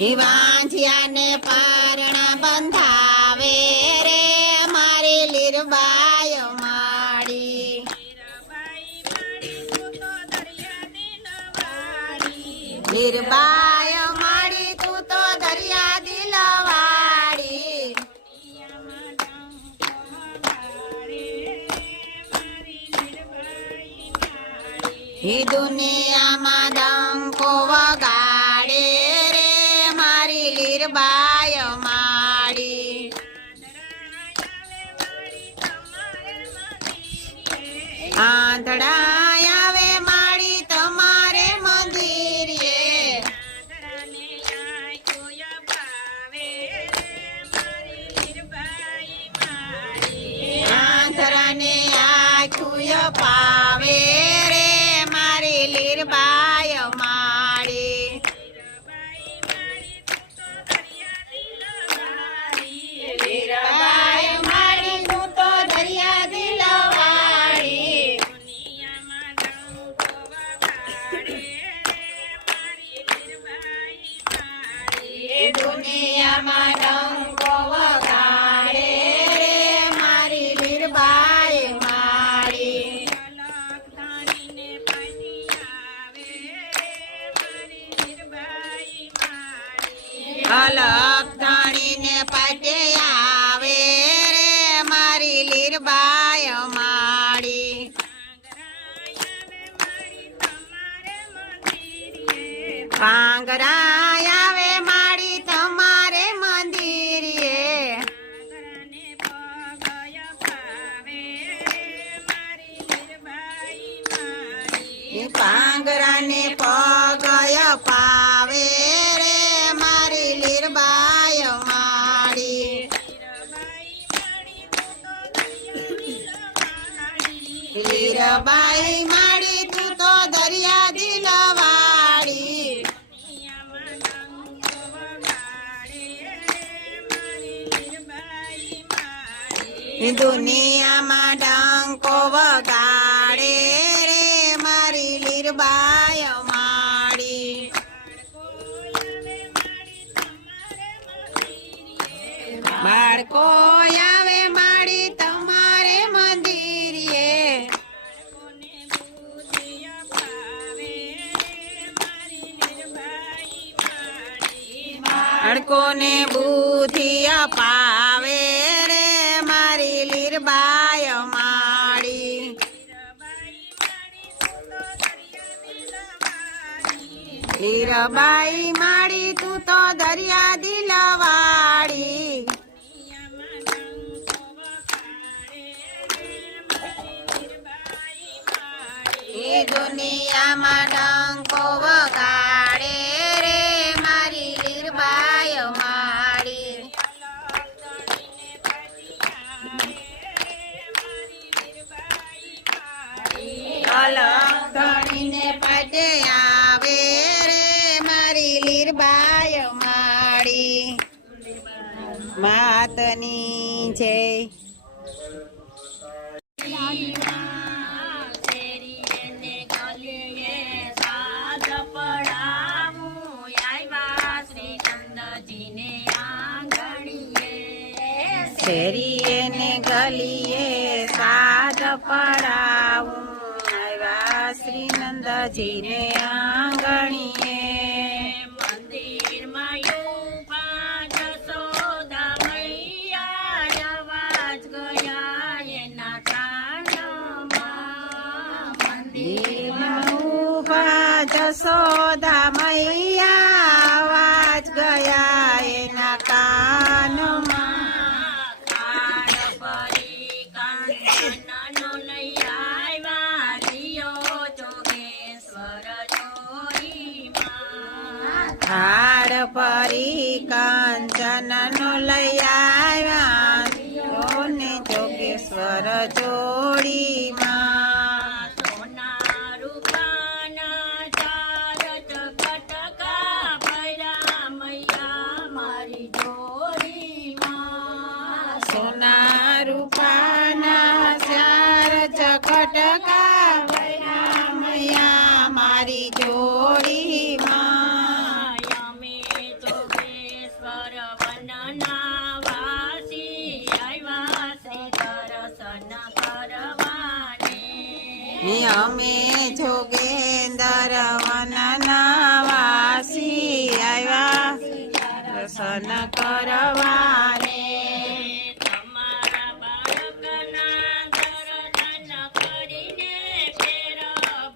વાંझિયાને પારણા બંધાવે રે મારી લીરબાઈ માડી લીરબાઈ માડી તું તો દરિયા દિલવાડી હી દુનિયામાં ડંકો વગાડે રે મારી લીરબાઈ માડી આંધળા આવે માડી તમારે મંદિરે આંધળાને આખુય પાવે રે મારી લીરબાઈ માડી લીરબાઈ માડી તું તો દરિયા દિલવાડી દુનિયામાં ડંકો વગાડે રે મારી લીરબાઈ માડી અલગ ધણીને પાટે આવે રે મારી લીરબાઈ માડી પાંગરા આવે માડી તમારે મંદિરે પાંગરાને પગય પાવે રે મારી લીરબાઈ માડી લીરબાઈ માડી તું તો દરિયા દિલવાડી દુનિયામાં ડંકો વગાડે રે મારી લીરબાઈ માડી બાળકો આવે માડી તમારે મંદિરે બાળકોને બુદ્ધિ અપાવે રે મારી લીરબાઈ માડી લીરબાઈ માડી તું તો દરિયા દિલવાડી એ દુનિયામાં ડંકો વગાડે રે મારી લીરબાઈ માડી અલગ ધણીને પાટે આવે રે મારી લીરબાઈ માડી માતની જય શેરીએ ને ગલીએ સાદ પડાવું આવ્યા શ્રી નંદજીને આંગણીએ મંદિરમાં જશોદા મૈયા અવાજ ગયા એના કાનમાં મંદિરમાં ઊભા જશોદા મૈયા અવાજ ગયા એના કાનમાં હાડ પરી કાંચન નો લઈ આવ્યા જોને જોગેશ્વર જોડીમાં સોના રૂપાના ચાર ચકટકા ભર્યા મૈયા મારી જોડીમાં સોના રૂપાના ચાર ચકટકા ભર્યા મૈયા મારી જોડીમાં અમે જોગેન્દર વનના વાસી આવ્યા દર્શન કરવાને. તમારા બાળકના દર્શન કરીને ફેર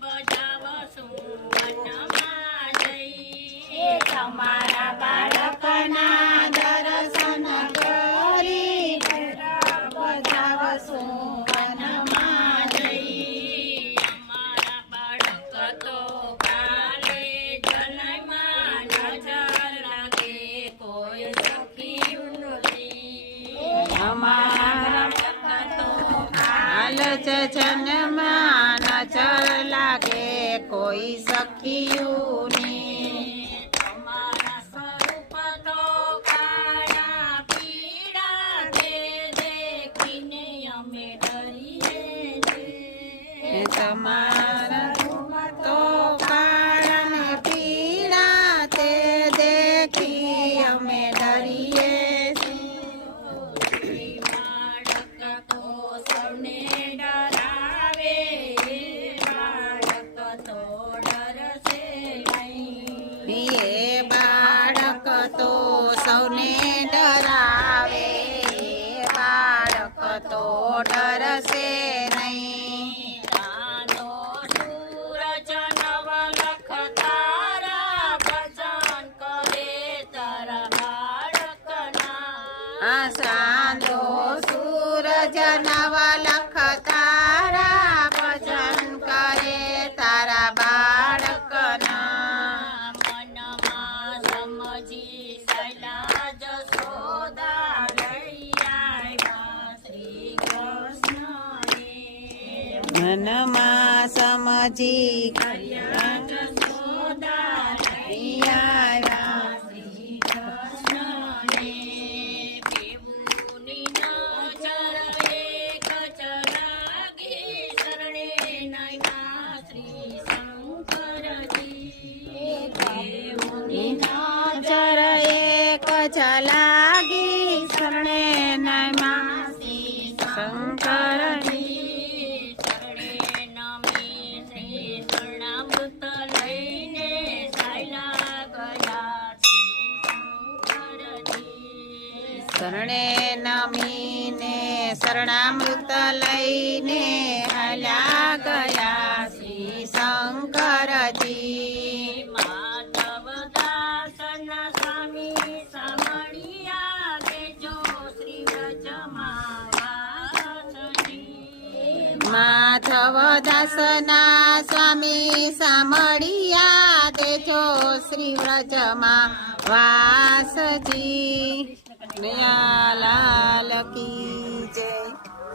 બજાવશું વનમાં જઈ. તમારા બાળકના દર્શન કરી બજાવશું વનમાં જઈ. અમારા બાળક તો કાલે જન્મમાં નજર લાગે કોઈ સખીયું નથી. અમારા તો હાલ જ જન્મમાં નજર લાગે કોઈ સખીયું ની. તમારા સ્વરૂપ તો કાળા પીળા તે દેખીને અમે ડરીએ છીએ. તમારા તો કાળા ને પીળા તે દેખી અમે ડરીએ છીએ. બાળક તો સૌને ડરાવે, બાળક તો ડરશે નહીં. એ બાળક તો સૌને ડરાવે, બાળક તો ડરશે નહીં. ચાંદો સૂરજ નવલખ તારા ભજન કરે તારા બાળકના. સાંધો સૂરજ નવલખ તારા ભજન કરે તારા બાળકના. મનમાં સમજી સૈલા જશોદા લઈ આવ્યા શ્રી કૃષ્ણને. મનમાં સમજી જશોદા લઈ આવ્યા શ્રી કૃષ્ણને. બેઉની નજર એક જ લાગી શરણે નયના શ્રી શંકરજી. બેઉની નજર એક જ લાગી શરણે નયમાં શંકરજી. શરણે નમી શ્રી શરણામૃત લઈને ચાલ્યા ગયા શ્રી શંકરજી. શરણે નમીને શરણામૃત લઈને હાલ્યા ગયા શ્રી શંકરજી. માધવદાસના સ્વામી સામળિયા દેજો શ્રી વ્રજમાં વાસજી. માધવદાસના સ્વામી સામળિયા દેજો શ્રી વ્રજમાં વાસજી. લાલ કી